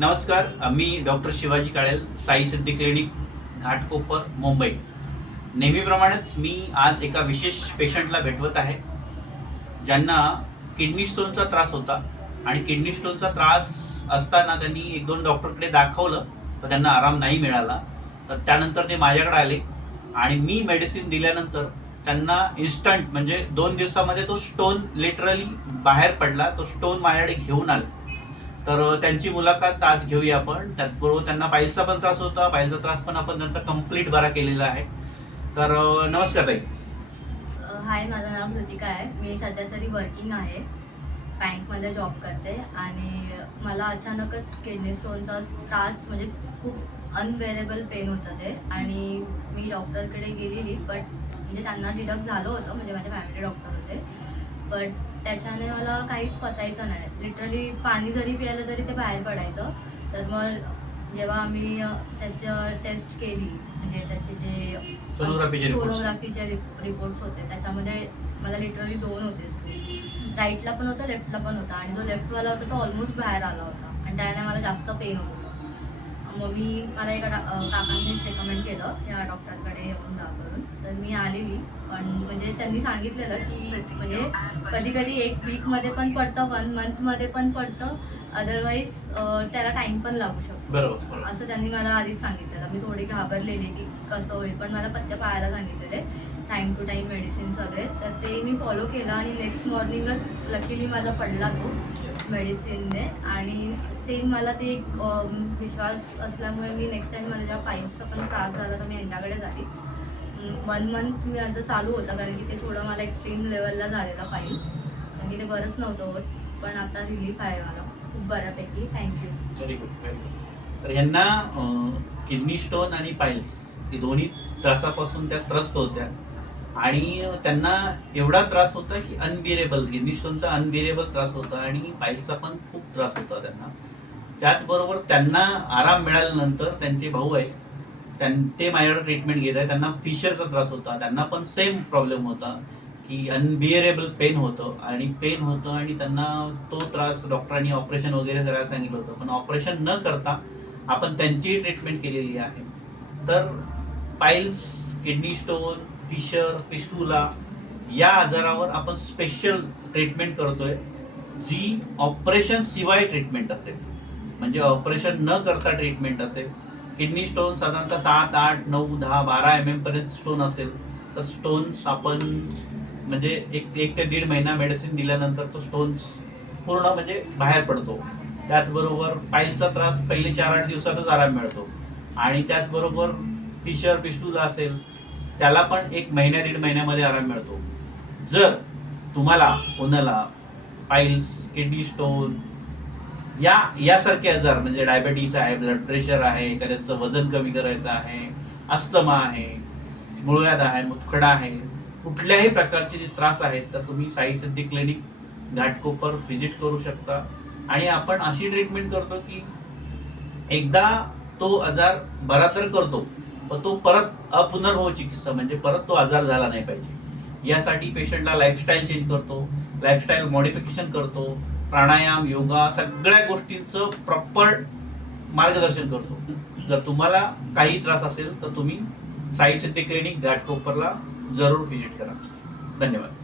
नमस्कार, मी डॉक्टर शिवाजी काळेल, साई सिद्धी क्लिनिक, घाटकोपर, मुंबई. नेहमीप्रमाणेच मी आज एका विशेष पेशंटला भेटवत आहे, ज्यांना किडनी स्टोनचा त्रास होता आणि किडनी स्टोनचा त्रास असताना त्यांनी 1-2 डॉक्टरकडे दाखवलं, तर त्यांना आराम नाही मिळाला. तर त्यानंतर ते माझ्याकडे आले आणि मी मेडिसिन दिल्यानंतर त्यांना इन्स्टंट म्हणजे 2 दिवसामध्ये तो स्टोन लिटरली बाहेर पडला. तो स्टोन माझ्याकडे घेऊन आले. तर त्यांची मुलाखत आज घेऊया आपण. त्याचबरोबर त्यांना पायल्सचा पण त्रास होता. पायल्सचा त्रास पण आपण त्यांचा कंप्लीट बरा केलेला आहे. तर नमस्कार ताई. हाय, माझं नाव कृतिका आहे. मी सध्या तरी वर्किंग आहे, बँकमध्ये जॉब करते आणि मला अचानकच किडनी स्टोनचा त्रास म्हणजे खूप अनबेरेबल पेन होतं ते. आणि मी डॉक्टरकडे गेलेली, बट म्हणजे त्यांना डिडक्ट झालं होतं, म्हणजे माझे फॅमिली डॉक्टर होते. बट त्याच्याने मला काहीच पचायचं नाही. लिटरली पाणी जरी प्यायलं तरी ते बाहेर पडायचं. तर मग जेव्हा आम्ही त्याचं टेस्ट केली, म्हणजे त्याचे जे सोनोग्राफीचे रिपोर्ट्स होते, त्याच्यामध्ये मला लिटरली 2 होते स्टोन. राईटला पण होतं, लेफ्टला पण होता. आणि जो लेफ्टवाला होता तो ऑलमोस्ट बाहेर आला होता आणि त्याने मला जास्त पेन होतं. मग मला एका काकांनीच रेकमेंड केलं या डॉक्टरकडे येऊन जा करून. तर मी आलेली, पण म्हणजे त्यांनी सांगितलेलं की म्हणजे कधी कधी 1 वीकमध्ये पण पडतं, 1 मंथमध्ये पण पडतं, अदरवाईज त्याला टाईम पण लागू शकतो. बरोबर. असं त्यांनी मला आधीच सांगितलेलं. मी थोडी घाबरलेली की कसं होईल, पण मला पथ्य पाळायला सांगितलेले, टाईम टू टाईम मेडिसिन्स वगैरे. तर ते मी फॉलो केलं आणि नेक्स्ट मॉर्निंगच लकीली माझा पडला तो मेडिसिनने. आणि सेम मला ते एक विश्वास असल्यामुळे मी नेक्स्ट टाईम मला जेव्हा पाईल्सचा पण त्रास झाला तर मी यांच्याकडेच आली. 1 मंथ माझं चालू होतं, कारण की ते थोडं मला एक्स्ट्रीम लेवलला झालेलं पाईल्स, कारण की ते बरंच नव्हतं होत. पण आता रिलीफ आहे मला खूप बऱ्यापैकी. Thank you. Very good, very good. तर यांना किडनी स्टोन आणि पाईल्स हे दोन्ही त्रासापासून त्या त्रस्त होत्या आणि त्यांना एवढा त्रास होता की अनबिअरेबल, किडनी स्टोनचा अनबिअरेबल त्रास होता आणि पाईल्सचा पण खूप त्रास होता त्यांना. त्याचबरोबर त्यांना आराम मिळाल्यानंतर त्यांचे भाऊ आहे, ते माझ्याकडे ट्रीटमेंट घेत आहे. त्यांना फिशरचा त्रास होता, त्यांना पण सेम प्रॉब्लेम होता की अनबिअरेबल पेन होतं आणि त्यांना तो त्रास डॉक्टरांनी ऑपरेशन वगैरे करायला सांगितलं होतं, पण ऑपरेशन न करता आपण त्यांची ट्रीटमेंट केलेली आहे. तर piles, kidney stone, fissure, fistula या आजारावर आपण स्पेशल ट्रीटमेंट करतोय, जी ऑपरेशन शिवाय ट्रीटमेंट असेल, म्हणजे ऑपरेशन न करता ट्रीटमेंट असेल. किडनी स्टोन साधारणतः 7, 8, 9, 10, 12 mm पर्यंत स्टोन असेल तर स्टोन्स आपण म्हणजे एक ते 1.5 महिना मेडिसिन दिल्यानंतर तो स्टोन्स पूर्ण म्हणजे बाहेर पडतो. त्याचबरोबर पाईल्सचा त्रास पहिले 4-8 दिवसातच आराम मिळतो. आणि त्याचबरोबर फिशर, फिस्टुला असेल त्याला पण 1 महिना 1.5 महिन्यामध्ये आराम मिळतो. जर तुम्हाला कोणाला पाईल्स, किडनी स्टोन यासारखे आजार म्हणजे डायबिटीस आहे, ब्लड प्रेशर आहे, एखाद्याचं वजन कमी करायचं आहे, अस्थमा आहे, मुळव्याध आहे, मुतखडा आहे, कुठल्याही प्रकारचे जे त्रास आहेत तर तुम्ही साई सिद्धी क्लिनिक, घाटकोपर व्हिजिट करू शकता. आणि आपण अशी ट्रीटमेंट करतो की एकदा तो आजार बरा तर करतो, पण तो परत अपुनर्भव चिकित्सा म्हणजे परत तो आजार झाला नाही पाहिजे. यासाठी पेशंटला लाईफस्टाईल चेंज करतो, लाईफस्टाईल मॉडिफिकेशन करतो, प्राणायाम, योगा सगळ्या गोष्टींचं प्रॉपर मार्गदर्शन करतो. जर तुम्हाला काही त्रास असेल तर तुम्ही साई सिद्धी क्लिनिक, घाटकोपरला जरूर व्हिजिट करा. धन्यवाद.